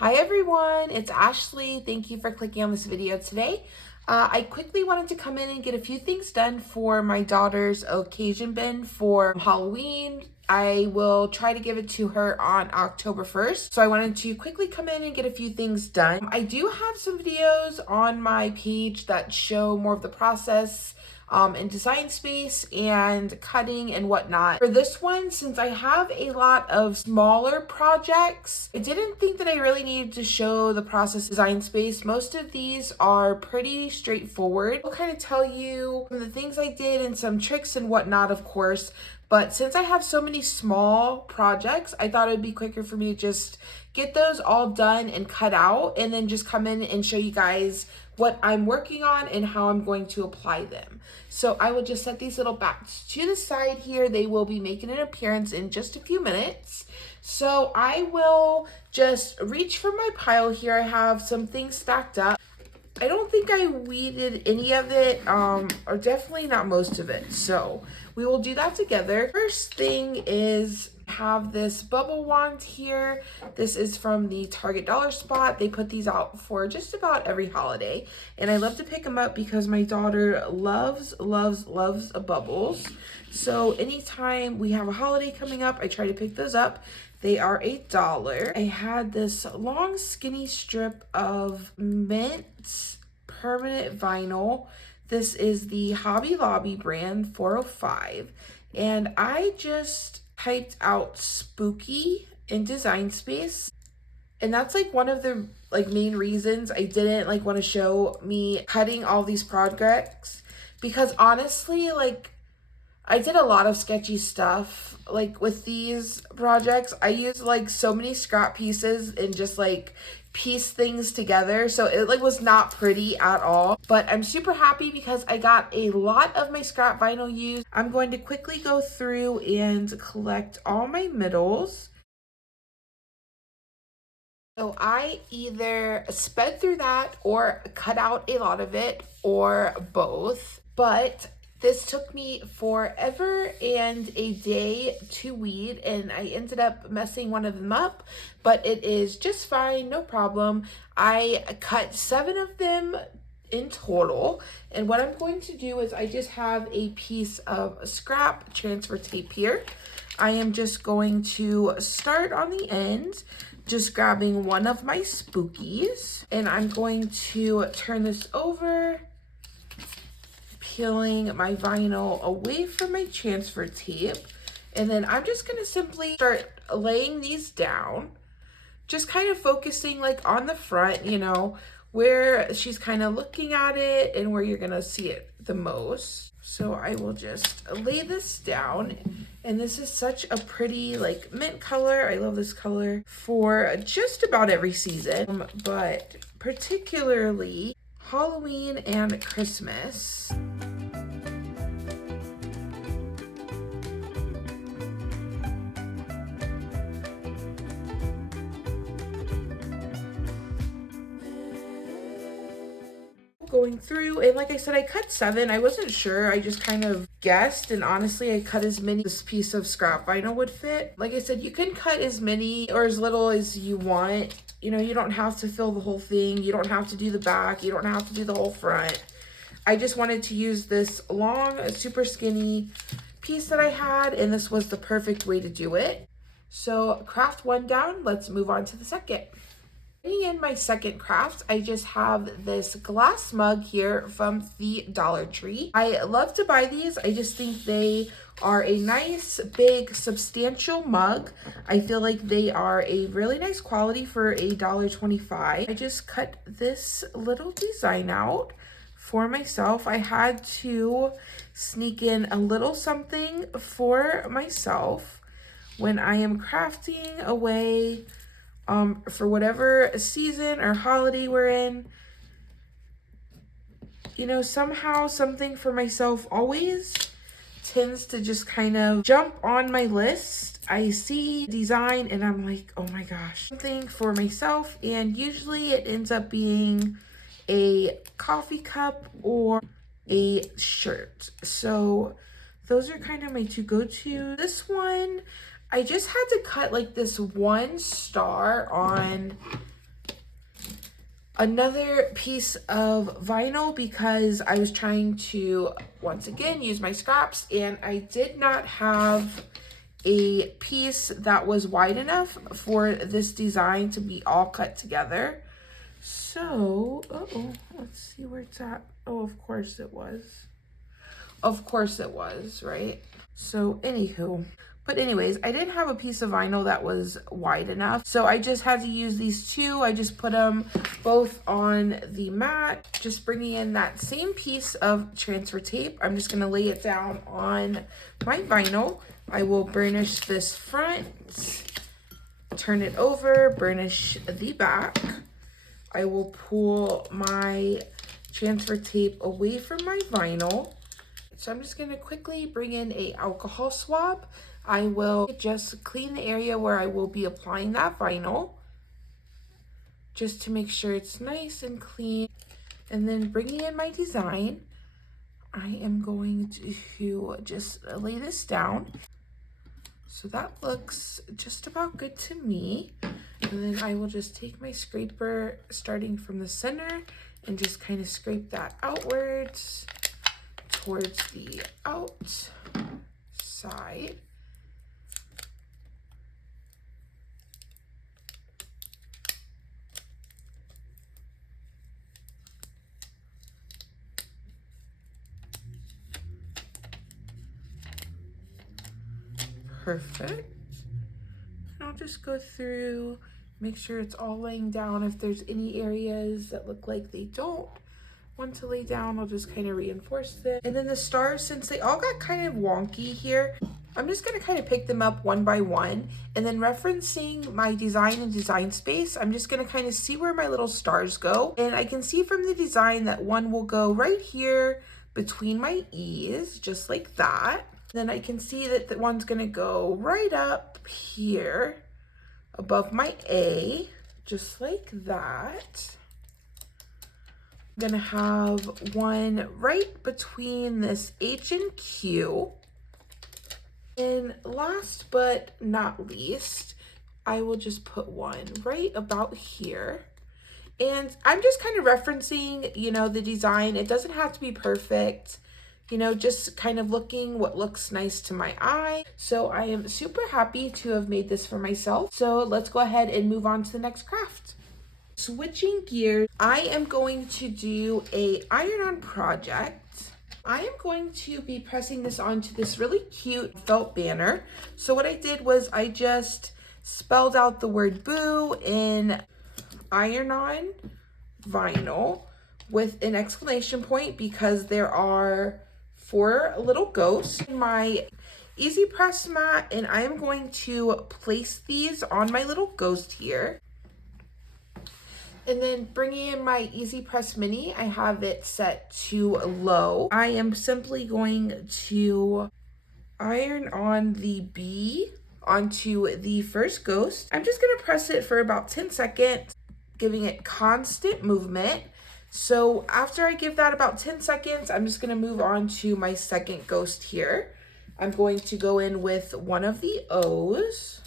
Hi everyone, it's Ashley. Thank you for clicking on this video today. I quickly wanted to come in and get a few things done for my daughter's occasion bin for Halloween. I will try to give it to her on October 1st. So I wanted to quickly come in and get a few things done. I do have some videos on my page that show more of the process in Design Space and cutting and whatnot. For this one, since I have a lot of smaller projects, I didn't think that I really needed to show the process Design Space. Most of these are pretty straightforward. I'll kind of tell you the things I did and some tricks and whatnot, of course. But since I have so many small projects, I thought it would be quicker for me to just get those all done and cut out and then just come in and show you guys what I'm working on and how I'm going to apply them. So I will just set these little bats to the side here. They will be making an appearance in just a few minutes. So I will just reach for my pile here. I have some things stacked up. I don't think I weeded any of it, or definitely not most of it. So we will do that together. First thing is have this bubble wand here. This is from the Target Dollar Spot. They put these out for just about every holiday. And I love to pick them up because my daughter loves bubbles. So anytime we have a holiday coming up, I try to pick those up. They are $1. I had this long skinny strip of mint permanent vinyl. This is the Hobby Lobby brand 405. And I just typed out spooky in Design Space. And that's like one of the main reasons I didn't want to show me cutting all these projects, because honestly, I did a lot of sketchy stuff. With these projects, I used so many scrap pieces and just piece things together. So it was not pretty at all, but I'm super happy because I got a lot of my scrap vinyl used. I'm going to quickly go through and collect all my middles. So I either sped through that or cut out a lot of it or both, but this took me forever and a day to weed, and I ended up messing one of them up, but it is just fine, no problem. I cut 7 of them in total, and what I'm going to do is I just have a piece of scrap transfer tape here. I am just going to start on the end, just grabbing one of my spookies, and I'm going to turn this over, peeling my vinyl away from my transfer tape, and then I'm just going to simply start laying these down, just kind of focusing on the front, where she's kind of looking at it and where you're going to see it the most. So I will just lay this down, and this is such a pretty mint color. I love this color for just about every season, but particularly Halloween and Christmas. Going through, and like I said, I cut 7. I wasn't sure, I just kind of guessed, and honestly I cut as many as this piece of scrap vinyl would fit. Like I said, you can cut as many or as little as you want. You don't have to fill the whole thing, you don't have to do the back, you don't have to do the whole front. I just wanted to use this long, super skinny piece that I had, and this was the perfect way to do it. So craft 1 down, let's move on to the second. In my second craft, I just have this glass mug here from the Dollar Tree. I love to buy these. I just think they are a nice, big, substantial mug. I feel like they are a really nice quality for $1.25. I just cut this little design out for myself. I had to sneak in a little something for myself when I am crafting away for whatever season or holiday we're in. Somehow something for myself always tends to just kind of jump on my list. I see design and I'm like, oh my gosh, something for myself, and usually it ends up being a coffee cup or a shirt. So those are kind of my 2 go-to. This one, I just had to cut this 1 star on another piece of vinyl because I was trying to, once again, use my scraps, and I did not have a piece that was wide enough for this design to be all cut together. So, let's see where it's at. Oh, of course it was. Of course it was, right? So, anywho. But anyways, I didn't have a piece of vinyl that was wide enough. So I just had to use these two. I just put them both on the mat. Just bringing in that same piece of transfer tape. I'm just going to lay it down on my vinyl. I will burnish this front, turn it over, burnish the back. I will pull my transfer tape away from my vinyl. So I'm just going to quickly bring in a alcohol swab. I will just clean the area where I will be applying that vinyl, just to make sure it's nice and clean. And then bringing in my design, I am going to just lay this down. So that looks just about good to me. And then I will just take my scraper starting from the center and just kind of scrape that outwards towards the outside. Perfect. And I'll just go through, make sure it's all laying down. If there's any areas that look like they don't want to lay down, I'll just kind of reinforce this. And then the stars, since they all got kind of wonky here, I'm just going to kind of pick them up one by one. And then referencing my design and design space, I'm just going to kind of see where my little stars go. And I can see from the design that one will go right here between my E's, just like that. Then I can see that the one's going to go right up here above my A, just like that. I'm going to have one right between this H and Q. And last but not least, I will just put one right about here. And I'm just kind of referencing, you know, the design. It doesn't have to be perfect. You know, just kind of looking what looks nice to my eye. So I am super happy to have made this for myself. So let's go ahead and move on to the next craft. Switching gears, I am going to do a iron-on project. I am going to be pressing this onto this really cute felt banner. So what I did was I just spelled out the word boo in iron-on vinyl with an exclamation point because there are 4 little ghosts in my easy press mat, and I am going to place these on my little ghost here. And then bringing in my easy press mini, I have it set to low. I am simply going to iron on the B onto the first ghost. I'm just gonna press it for about 10 seconds, giving it constant movement. So after I give that about 10 seconds, I'm just gonna move on to my second ghost here. I'm going to go in with one of the O's,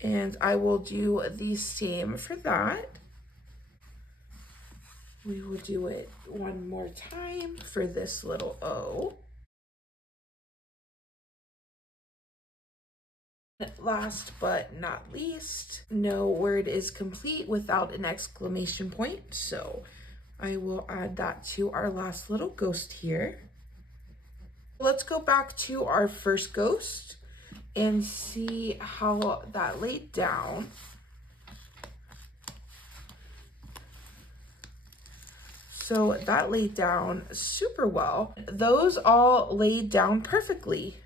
and I will do the same for that. We will do it one more time for this little O. Last but not least, no word is complete without an exclamation point. So I will add that to our last little ghost here. Let's go back to our first ghost and see how that laid down. So that laid down super well. Those all laid down perfectly.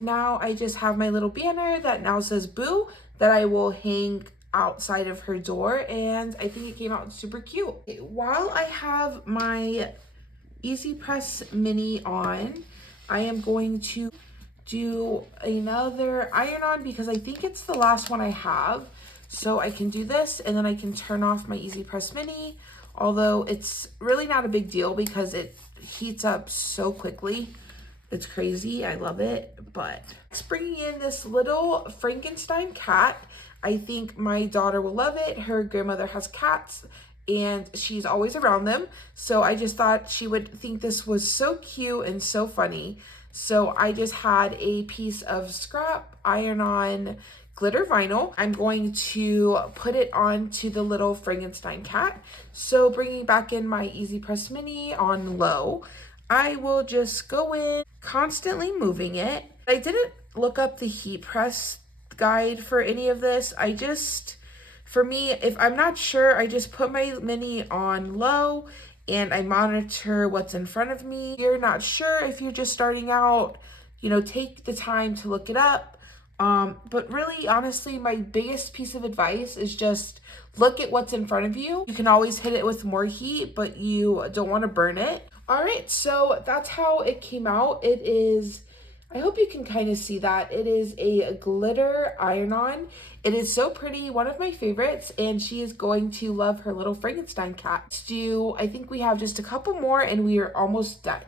Now I just have my little banner that now says boo that I will hang outside of her door, and I think it came out super cute. While I have my easy press mini on, I am going to do another iron on because I think it's the last one I have. So I can do this and then I can turn off my easy press mini, although it's really not a big deal because it heats up so quickly. It's crazy. I love it. But bringing in this little Frankenstein cat. I think my daughter will love it. Her grandmother has cats and she's always around them. So I just thought she would think this was so cute and so funny. So I just had a piece of scrap iron-on glitter vinyl. I'm going to put it onto the little Frankenstein cat. So bringing back in my Easy Press Mini on low, I will just go in, constantly moving it. I didn't look up the heat press guide for any of this. For me, if I'm not sure, I just put my mini on low and I monitor what's in front of me. If you're not sure, if you're just starting out, take the time to look it up. But really, honestly, my biggest piece of advice is just look at what's in front of you. You can always hit it with more heat, but you don't want to burn it. All right, so that's how it came out. It is, I hope you can kind of see that. It is a glitter iron-on. It is so pretty, one of my favorites, and she is going to love her little Frankenstein cat. I think we have just a couple more and we are almost done.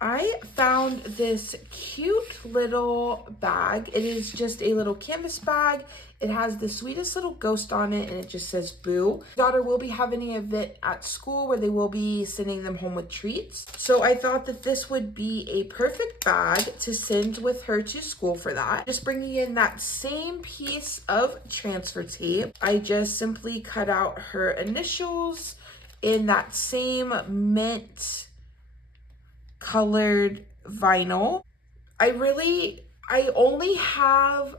I found this cute little bag. It is just a little canvas bag. It has the sweetest little ghost on it and it just says boo. My daughter will be having an event at school where they will be sending them home with treats. So I thought that this would be a perfect bag to send with her to school for that. Just bringing in that same piece of transfer tape. I just simply cut out her initials in that same mint colored vinyl. I only have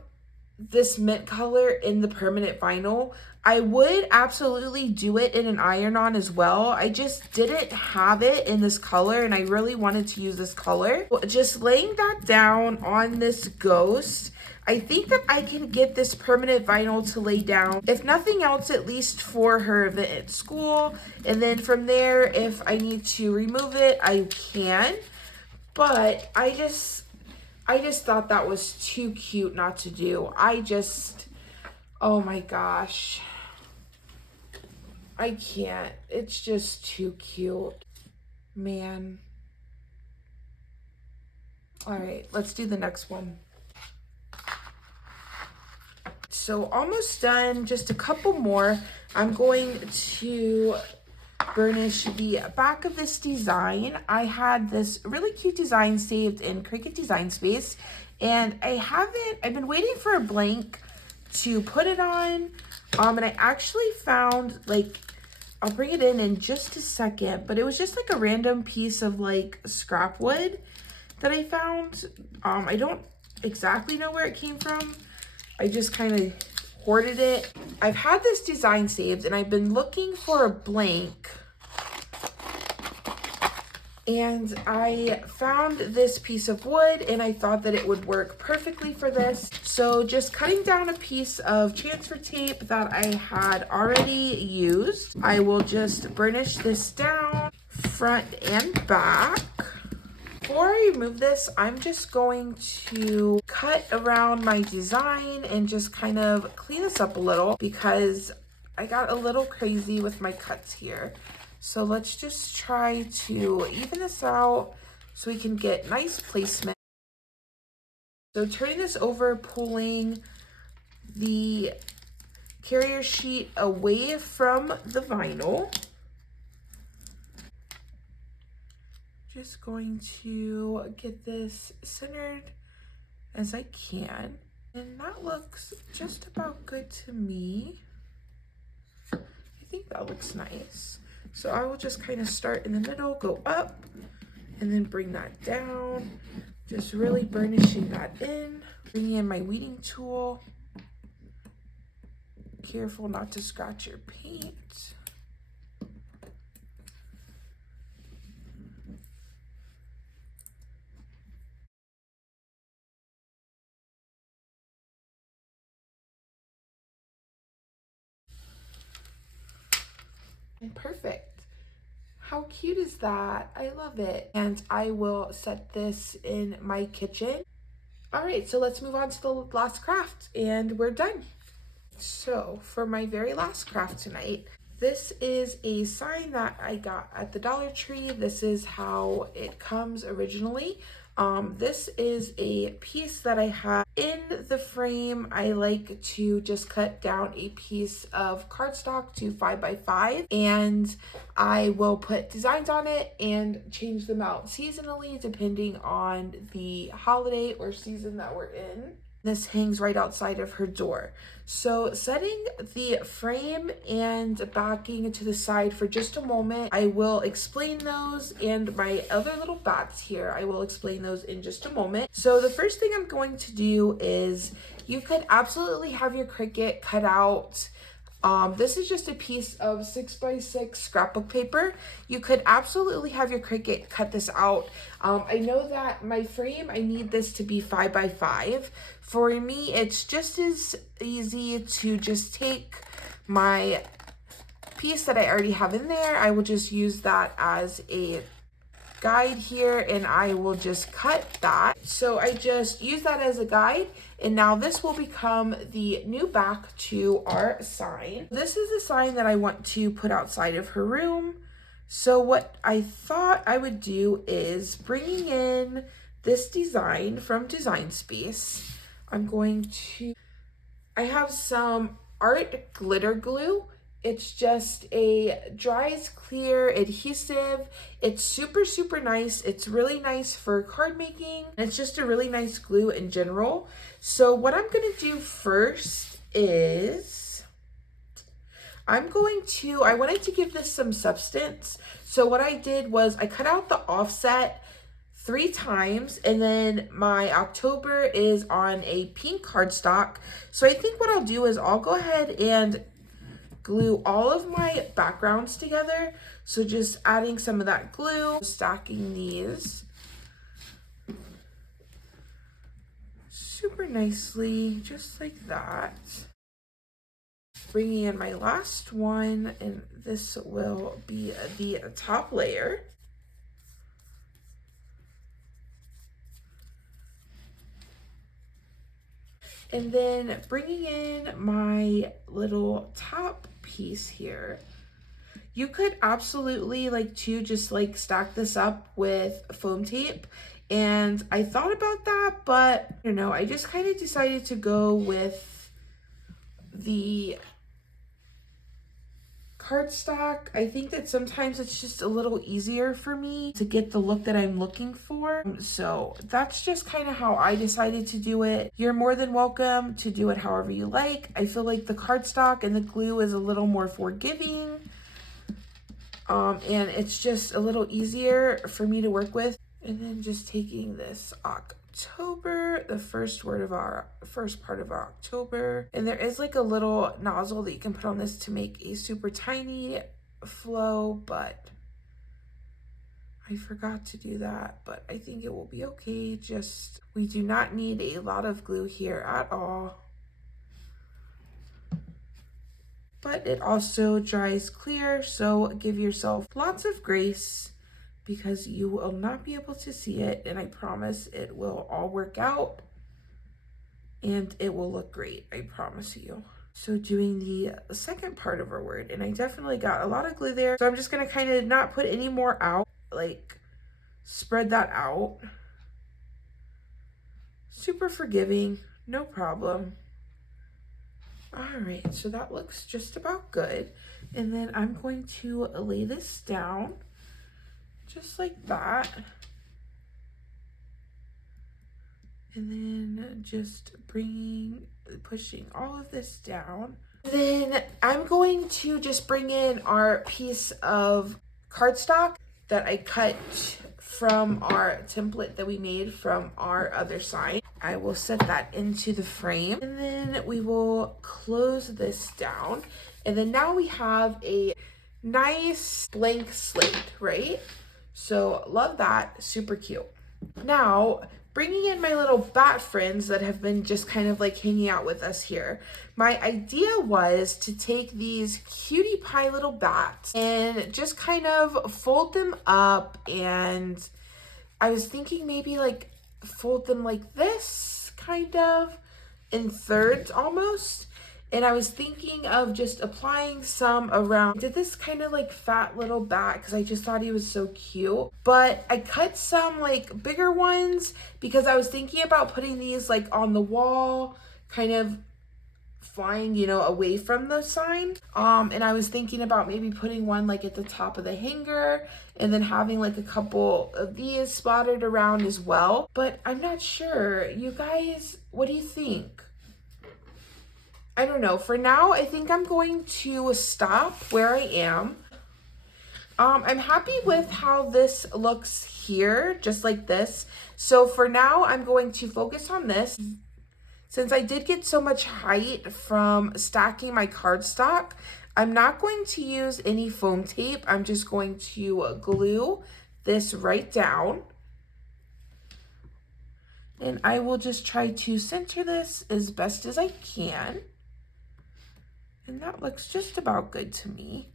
this mint color in the permanent vinyl. I would absolutely do it in an iron-on as well. I just didn't have it in this color and I really wanted to use this color. Just laying that down on this ghost, I think that I can get this permanent vinyl to lay down, if nothing else, at least for her event at school. And then from there, if I need to remove it, I can. But I just thought that was too cute not to do. Oh my gosh. I can't. It's just too cute. Man. All right, let's do the next one. So almost done, just a couple more. I'm going to burnish the back of this design. I had this really cute design saved in Cricut Design Space, and I've been waiting for a blank to put it on. And I actually found, I'll bring it in just a second, but it was just like a random piece of scrap wood that I found. I don't exactly know where it came from. I just kind of hoarded it. I've had this design saved and I've been looking for a blank. And I found this piece of wood and I thought that it would work perfectly for this. So just cutting down a piece of transfer tape that I had already used. I will just burnish this down front and back. Before I remove this, I'm just going to cut around my design and just kind of clean this up a little because I got a little crazy with my cuts here. So let's just try to even this out so we can get nice placement. So turning this over, pulling the carrier sheet away from the vinyl. Just going to get this centered as I can. And that looks just about good to me. I think that looks nice. So I will just kind of start in the middle, go up, and then bring that down. Just really burnishing that in. Bringing in my weeding tool. Careful not to scratch your paint. And perfect. How cute is that? I love it. And I will set this in my kitchen. All right, so let's move on to the last craft and we're done. So for my very last craft tonight, this is a sign that I got at the Dollar Tree. This is how it comes originally, This is a piece that I have in the frame. I like to just cut down a piece of cardstock to 5x5, and I will put designs on it and change them out seasonally depending on the holiday or season that we're in. This hangs right outside of her door. So setting the frame and backing to the side for just a moment, I will explain those, and my other little bats here, I will explain those in just a moment. So the first thing I'm going to do is, you could absolutely have your Cricut cut out. This is just a piece of 6x6 scrapbook paper. You could absolutely have your Cricut cut this out. I know that my frame, I need this to be 5x5. For me, it's just as easy to just take my piece that I already have in there. I will just use that as a guide here, and I will just cut that. So I just use that as a guide, and now this will become the new back to our sign. This is a sign that I want to put outside of her room. So what I thought I would do is, bringing in this design from Design Space, I have some art glitter glue. It's just a dries clear adhesive. It's super, super nice. It's really nice for card making. It's just a really nice glue in general. So what I'm gonna do first is, I wanted to give this some substance. So what I did was, I cut out the offset 3 times, and then my October is on a pink cardstock. So I think what I'll do is, I'll go ahead and glue all of my backgrounds together. So just adding some of that glue, stacking these super nicely, just like that. Bringing in my last one, and this will be the top layer. And then bringing in my little top piece here. You could absolutely just stack this up with foam tape. And I thought about that, but I don't know, I just kind of decided to go with the cardstock. I think that sometimes it's just a little easier for me to get the look that I'm looking for. So that's just kind of how I decided to do it. You're more than welcome to do it however you like. I feel like the cardstock and the glue is a little more forgiving. And it's just a little easier for me to work with. And then just taking this October, the first part of our October, and there is like a little nozzle that you can put on this to make a super tiny flow, but I forgot to do that. But I think it will be okay. Just, we do not need a lot of glue here at all, but it also dries clear, so give yourself lots of grace, because you will not be able to see it, and I promise it will all work out and it will look great, I promise you. So doing the second part of our word, and I definitely got a lot of glue there, so I'm just gonna kind of not put any more out, spread that out. Super forgiving, no problem. All right, so that looks just about good. And then I'm going to lay this down just like that. And then just pushing all of this down. Then I'm going to just bring in our piece of cardstock that I cut from our template that we made from our other sign. I will set that into the frame, and then we will close this down. And then now we have a nice blank slate, right? So love that, super cute. Now, bringing in my little bat friends that have been just kind of hanging out with us here. My idea was to take these cutie pie little bats and just kind of fold them up, and I was thinking maybe fold them like this, kind of in thirds almost, And I was thinking of just applying some around. I did this kind of like fat little bat because I just thought he was so cute. But I cut some like bigger ones because I was thinking about putting these like on the wall, kind of flying, you know, away from the sign. And I was thinking about maybe putting one like at the top of the hanger and then having like a couple of these splattered around as well. But I'm not sure. You guys, what do you think? I don't know. For now, I think I'm going to stop where I am. I'm happy with how this looks here, just like this. So for now, I'm going to focus on this. Since I did get so much height from stacking my cardstock, I'm not going to use any foam tape. I'm just going to glue this right down. And I will just try to center this as best as I can. And that looks just about good to me.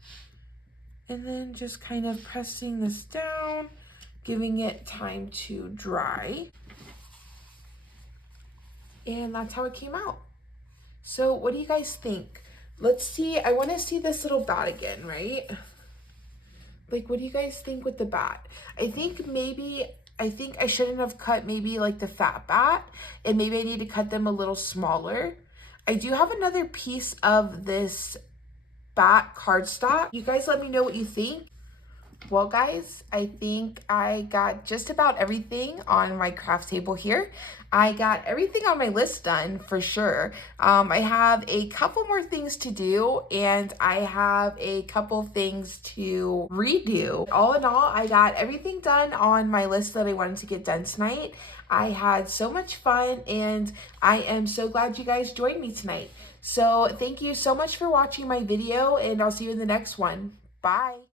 And then just kind of pressing this down, giving it time to dry. And that's how it came out. So what do you guys think? Let's see, I want to see this little bat again, right? Like, what do you guys think with the bat? I think I shouldn't have cut maybe like the fat bat, and maybe I need to cut them a little smaller. I do have another piece of this bat cardstock. You guys let me know what you think. Well guys, I think I got just about everything on my craft table here. I got everything on my list done for sure. I have a couple more things to do and I have a couple things to redo. All in all, I got everything done on my list that I wanted to get done tonight. I had so much fun and I am so glad you guys joined me tonight. So thank you so much for watching my video and I'll see you in the next one. Bye.